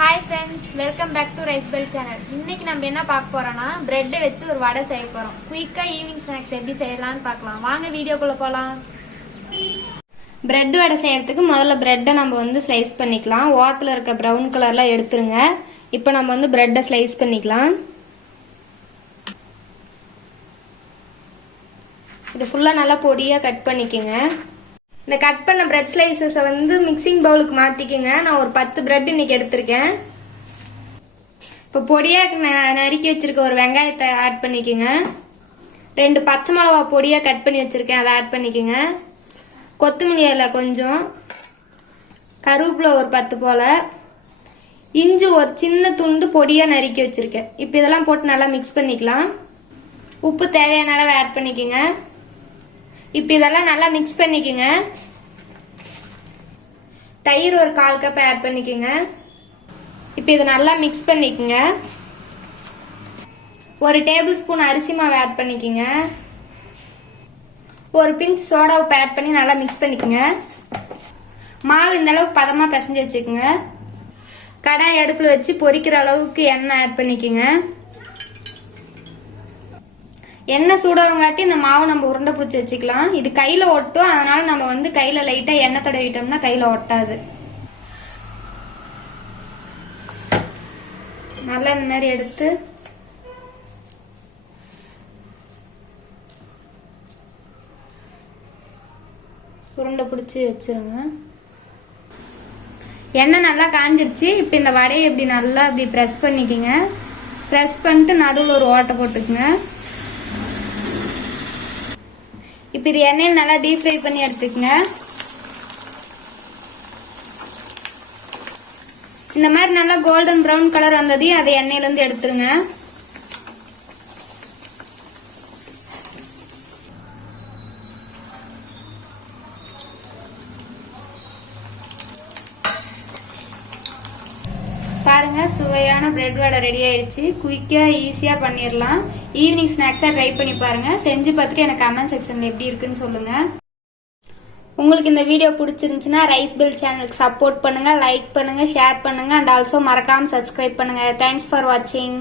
Hi friends, welcome back to RiceBell channel. இன்னைக்கு நம்ம என்ன பார்க்க போறோம்னா bread வச்சு ஒரு வடை செய்ய போறோம். குயிக்கா ஈவினிங் ஸ்நாக்ஸ் எப்படி செய்யலாம்னு பார்க்கலாம். வாங்க வீடியோக்குள்ள போலாம். bread வடை செய்யறதுக்கு முதல்ல bread நம்ம ஸ்லைஸ் பண்ணிக்கலாம். ஓரத்துல இருக்க brown கலர்ல எடுத்துருங்க. இப்போ நம்ம bread ஸ்லைஸ் பண்ணிக்கலாம். இது ஃபுல்லா நல்லா பொடியா கட் பண்ணிக்கங்க. இந்த கட் பண்ண பிரெட் ஸ்லைசஸ் மிக்சிங் பவுலுக்கு மாத்திக்கங்க. நான் ஒரு 10 பிரெட் இன்னைக்கு எடுத்திருக்கேன். இப்போ பொடியா நறுக்கி வச்சிருக்க ஒரு வெங்காயத்தை ஆட் பண்ணிக்கங்க. 2 பச்சை மிளகா பொடியா கட் பண்ணி வச்சிருக்கேன், அதை ஆட் பண்ணிக்கங்க. கொத்தமல்லி இலை கொஞ்சம், கருவேப்பிலை ஒரு 10 போல, இஞ்சி ஒரு சின்ன துண்டு பொடியா நறுக்கி வச்சிருக்கேன். இப்போ இதெல்லாம் போட்டு நல்லா மிக்ஸ் பண்ணிக்கலாம். உப்பு தேவையான அளவு ஆட் பண்ணிக்கங்க. இப்போ இதெல்லாம் நல்லா மிக்ஸ் பண்ணிக்கங்க. தயிர் ஒரு 1/4 கப் ஆட் பண்ணிக்கங்க. இப்போ இதை நல்லா மிக்ஸ் பண்ணிக்கங்க. ஒரு டேபிள் ஸ்பூன் அரிசி மாவு ஆட் பண்ணிக்கங்க. ஒரு பிஞ்ச் சோடா உப்பு ஆட் பண்ணி நல்லா மிக்ஸ் பண்ணிக்கங்க. மாவு இந்த அளவுக்கு பதமா பிசைஞ்சு வச்சுக்கோங்க. கடாய் அடுப்புல வச்சு பொரிக்கிற அளவுக்கு எண்ணெய் ஆட் பண்ணிக்கங்க. எண்ணெய் சூடாவங்காட்டி இந்த மாவு நம்ம உருண்டை பிடிச்சி வச்சுக்கலாம். இது கையில ஒட்டும், அதனால நம்ம கையில லைட்டா எண்ணெய் தடவிட்டோம்னா கையில ஒட்டாது. நல்லா இந்த மாதிரி எடுத்து உருண்டை பிடிச்சி வச்சிருங்க. எண்ணெய் நல்லா காஞ்சிருச்சு. இப்போ இந்த வடையை இப்படி நல்லா இப்படி ப்ரெஸ் பண்ணிக்கங்க. ப்ரெஸ் பண்ணிட்டு நடுவில் ஒரு ஓட்டை போட்டுக்குங்க. இப்போ இது எண்ணெயில் நல்லா டீப் ஃப்ரை பண்ணி எடுத்துக்கங்க. இந்த மாதிரி நல்லா கோல்டன் ப்ரௌன் கலர் வந்ததையும் அதை எண்ணெயிலேருந்து எடுத்துருங்க. பாருங்க, சுவையான பிரெட் வடை ரெடி ஆயிடுச்சு. குயிக்கா ஈஸியா பண்ணிடலாம். ஈவினிங் ஸ்நாக்ஸா ட்ரை பண்ணி பாருங்க. செஞ்சு பார்த்துட்டு எனக்கு கமெண்ட் செக்ஷன்ல எப்படி இருக்குன்னு சொல்லுங்க. உங்களுக்கு இந்த வீடியோ பிடிச்சிருந்துச்சுன்னா RiceBell சேனலுக்கு சப்போர்ட் பண்ணுங்க, லைக் பண்ணுங்க, ஷேர் பண்ணுங்க, அண்ட் ஆல்சோ மறக்காம சப்ஸ்கிரைப் பண்ணுங்க. தேங்க்ஸ் ஃபார் வாட்சிங்.